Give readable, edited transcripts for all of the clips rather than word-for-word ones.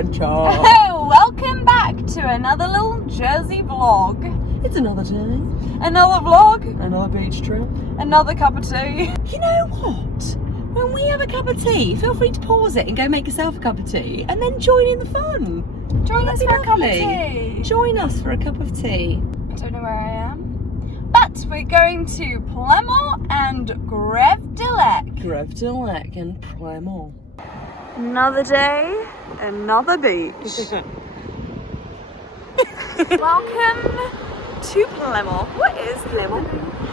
adventure. Welcome back to another little Jersey vlog. It's another day, Another vlog, another beach trip. another cup of tea. You know what? When we have a cup of tea, feel free to pause it and go make yourself a cup of tea and then join in the fun. Join us That'd be for a cup of lovely. tea. Join us for a cup of tea. I don't know where I am. But we're going to Plemont and Grève de Lec. Grève de Lec and Plemont. Another day, another beach. Welcome to Plemont. What is Plemont?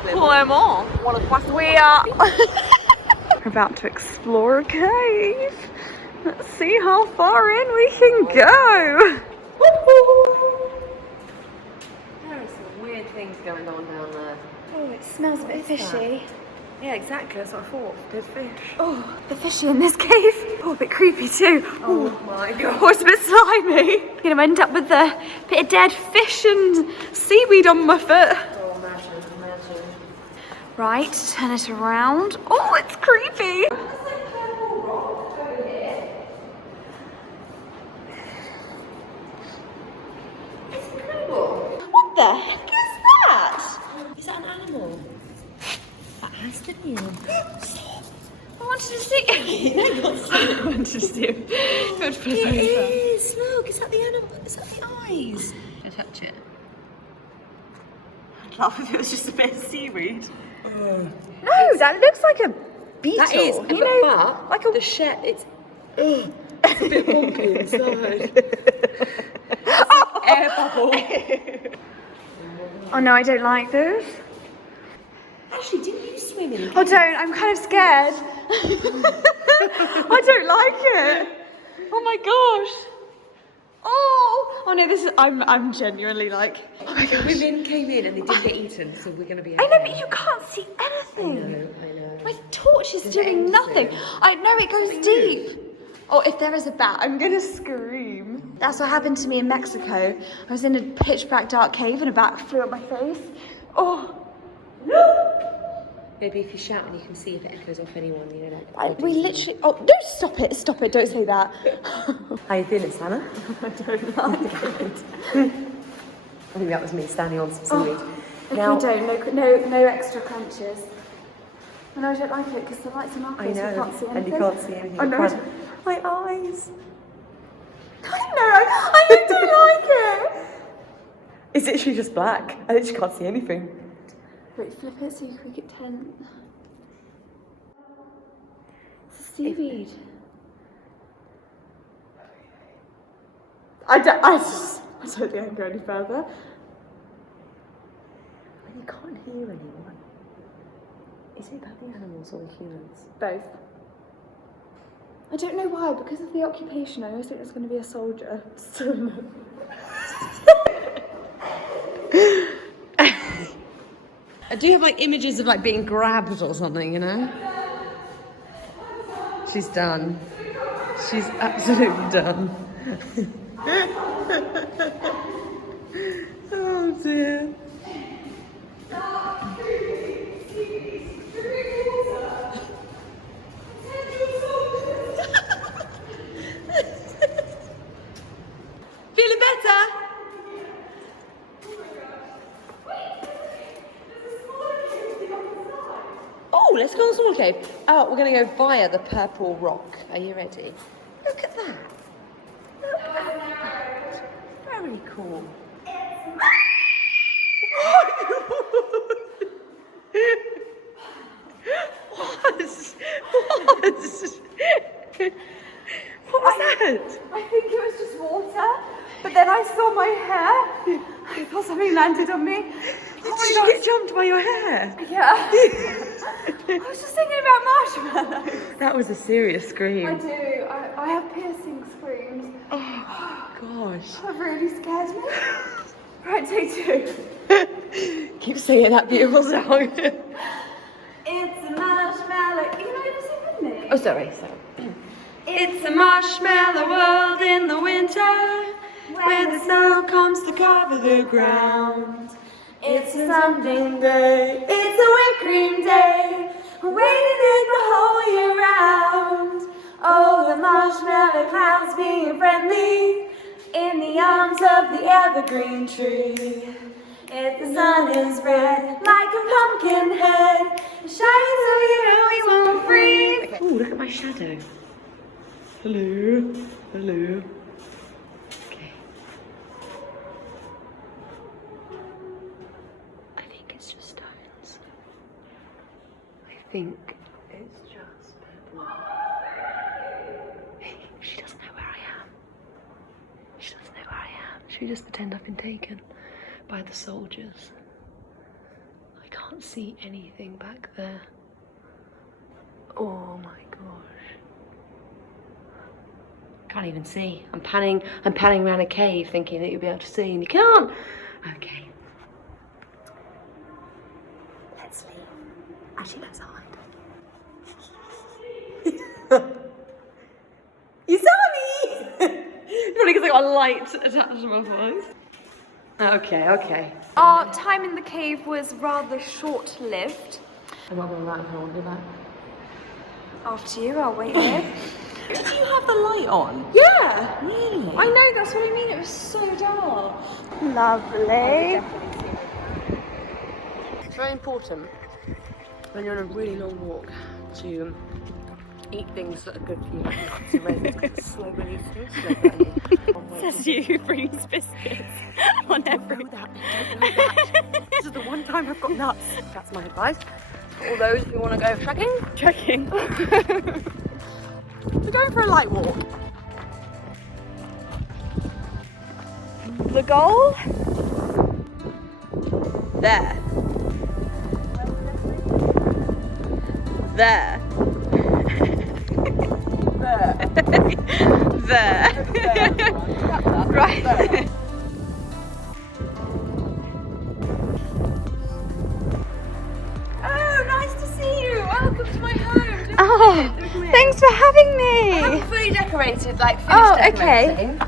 Plemont. We are we're about to explore a cave. Let's see how far in we can go. There are some weird things going on down there. Oh, it smells a bit fishy. Yeah, exactly. That's what I thought. Good fish. Oh, the fish in this cave. Oh, a bit creepy too. Oh my god. Oh, it's a bit slimy. You're gonna end up with a bit of dead fish and seaweed on my foot. Oh, imagine. Right, turn it around. Oh, it's creepy. It's incredible. What the heck is that? Is that an animal? That has to be him. I wanted to see it. I wanted to see it. It is. Look, is that the animal? Is that the eyes? Can I touch it? I'd love if it was just a bit of seaweed. No, that looks like a beetle. That is, you know, but like a the shell, it's a bit bumpy inside. Air bubble. Oh no, I don't like this. Actually, didn't you swim in? Oh, don't. I'm kind of scared. I don't like it. Oh my gosh. Oh no, this is. I'm genuinely like. Oh my gosh. Women came in and they didn't get eaten, so we're gonna be. I know, but you can't see anything. I know. My torch is doing anything. nothing. I know it goes deep. Oh, if there is a bat, I'm gonna scream. That's what happened to me in Mexico. I was in a pitch black dark cave and a bat flew at my face. Oh. Maybe if you shout and you can see if it echoes off anyone, you know that. We literally. Oh, no! Stop it! Stop it! Don't say that. How you feeling, Sanna? I don't like it. I think that was me standing on some seaweed. Now, no extra crunches. Oh, no, I don't like it because the lights are not. I know, so you can't see anything. and you can't see anything. Oh in no! front. My eyes. I don't like it. It's literally just black. I literally can't see anything. Wait, flip it so you can make it 10. It's a seaweed. I don't think I can go any further. When you can't hear anyone, is it about the animals or the humans? Both. I don't know why, because of the occupation, I always think it's going to be a soldier. I do have like images of like being grabbed or something, you know? She's done. She's absolutely done. Oh dear. Feeling better? Oh, let's go on the small cave. Oh, we're going to go via the purple rock. Are you ready? Look at that. Look at that. Very cool. What? What was that? I think it was just water, but then I saw my hair. I thought something landed on me. Did you get jumped by your hair? Yeah. I was just thinking about marshmallows. That was a serious scream. I do. I have piercing screams. Oh, gosh. That really scares me. Right, take 2. Keep singing that beautiful song. It's a marshmallow. You know what it's in me? Oh, sorry. It's a marshmallow world in the winter, where the snow comes to cover the ground. It's a something day. It's a whipped cream day. Waiting it the whole year round. Oh, the marshmallow clouds being friendly in the arms of the evergreen tree. If the sun is red like a pumpkin head, it shines so you know we won't freeze. Okay. Ooh, look at my shadow. Hello. Hello. Okay. I think it's just stones. I think it's just purple. Hey, she doesn't know where I am. She doesn't know where I am. Should we just pretend I've been taken by the soldiers? I can't see anything back there. Oh my gosh. Can't even see. I'm panning around a cave thinking that you'll be able to see and you can't. Okay. Let's leave. Actually, let's hide. You saw me! Probably because I got a light attached to my voice. Okay. Our time in the cave was rather short-lived. I'm not going to hold you back. After you, I'll wait here. Did you have the light on? Yeah! Really? I know, that's what I mean, it was so dark. Lovely. It's very important when you're on a really long walk to eat things that are good for you, like nuts and raisins, because it's slow releasing. Says you who brings biscuits on every... Don't know that. This is the one time I've got nuts. That's my advice. For all those who want to go trekking. Checking. We're going for a light walk. The goal? There. There. There. Right. Oh, nice to see you. Welcome to my home. Oh, thanks for having I me. haven't fully decorated, like finished Oh, okay. decorating.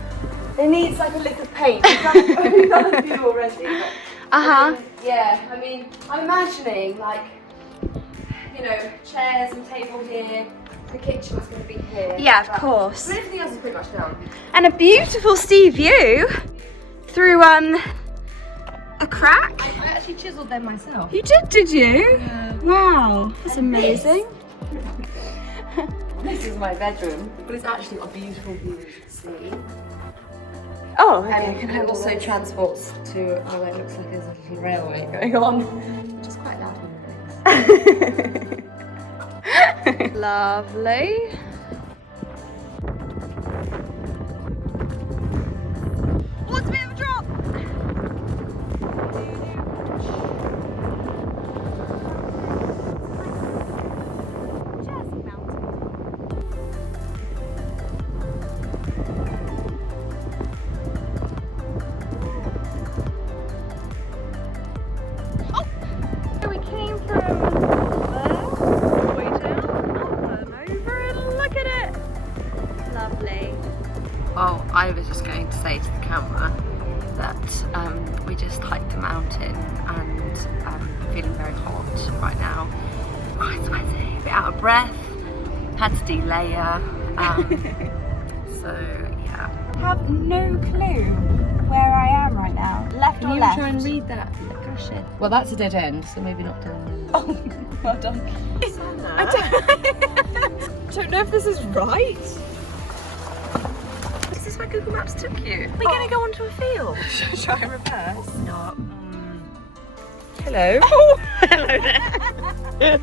It needs like a lick of paint. We've done a few already. But, yeah, I mean, I'm imagining like, you know, chairs and table here. The kitchen's going to be here. Yeah, of course. But everything else is pretty much done. And a beautiful sea view through a crack. I actually chiselled them myself. You did you? Yeah. Wow, that's amazing. This is my bedroom, but it's actually got a beautiful view of the sea. Oh, okay. And it also transports to, it looks like there's a little railway going on, which is quite loud. Lovely. What's a bit of a drop? We came from there, way down, and over, and look at it. Lovely. Well, I was just going to say to the camera that we just hiked a mountain and feeling very hot right now. Quite sweaty, a bit out of breath, had to delayer. So, yeah. Have no clue where I am right now. Left or left? Try and read that? Well, that's a dead end, so maybe not down there. Oh, well done. Sanna. I don't know if this is right. Is this where Google Maps took you? Are we going to go onto a field? Should I try and reverse? No. Hello. Oh, Hello there.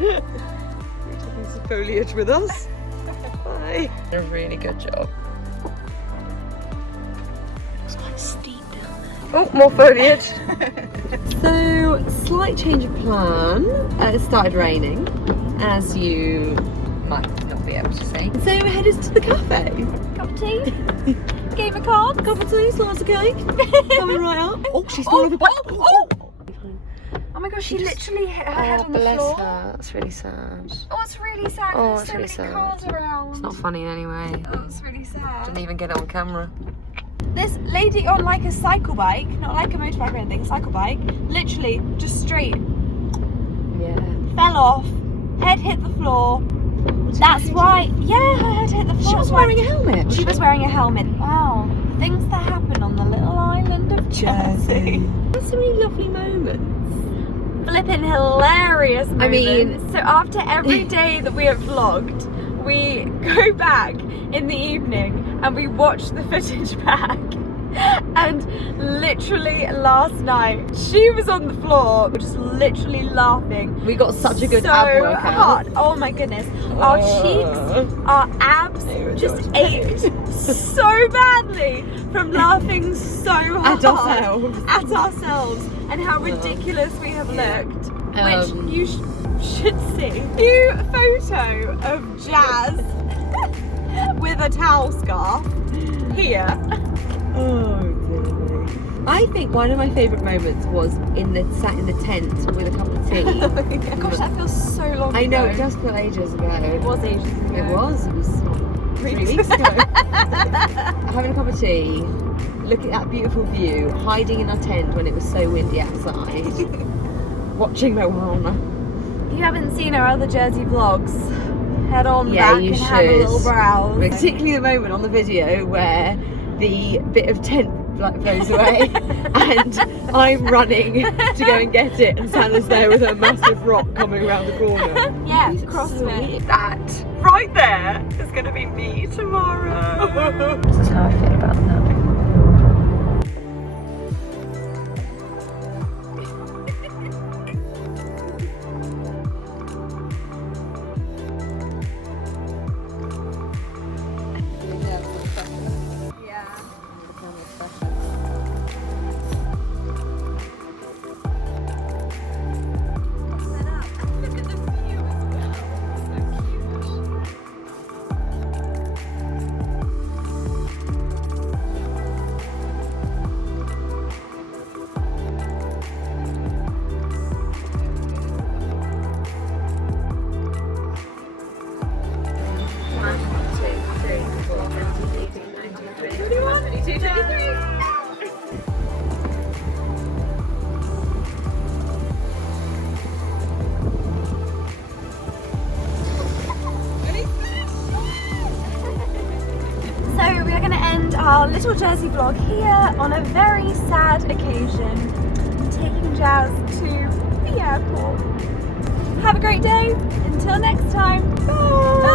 You're taking some foliage with us. Bye. A really good job. It's quite steep down there. Oh, more foliage. So, slight change of plan. It started raining, as you might not be able to see. So we're headed to the cafe. cup of tea. Gave a card. Cup of tea, slice of cake. Coming right up. Oh, she's falling over. Oh my gosh, she literally hit her head on the bless floor. her. That's really sad. Oh, it's really sad. Oh, There's it's so really many sad. cars around. It's not funny in any way. Oh, it's really sad. Didn't even get it on camera. This lady on like a cycle bike, not like a motorbike or anything, cycle bike, literally just straight Yeah. fell off, head hit the floor, That's why. Yeah, I had hit the floor. She was wearing a helmet. She was wearing a helmet. Wow, things that happen on the little island of Jersey. There's so many lovely moments. Flipping hilarious moments. I mean- so after every day that we have vlogged, we go back in the evening and we watch the footage back. And literally last night, she was on the floor, just literally laughing. We got such a good so ab workout. hard. Oh my goodness. Our cheeks, our abs just ached so badly from laughing so hard At ourselves. and how ridiculous we have looked. Which Um, you should see. New photo of Jazz with a towel scarf here. Oh dear me. I think one of my favourite moments was sat in the tent with a cup of tea. Gosh, that feels so long ago. I know, it does feel ages ago. It was ages ago. It was 3 weeks ago. Having a cup of tea, looking at that beautiful view, hiding in our tent when it was so windy outside, watching Moana. If you haven't seen our other Jersey vlogs, head on Yeah, back you and have a little should. browse. Particularly the moment on the video where the bit of tent blows away and I'm running to go and get it and Sanna's there with a massive rock coming around the corner. Yeah, These are so CrossFit. weird. That right there is going to be me tomorrow. This is how I feel about that. So we are going to end our little Jersey vlog here on a very sad occasion, taking Jazz to the airport. Have a great day. Until next time. Bye.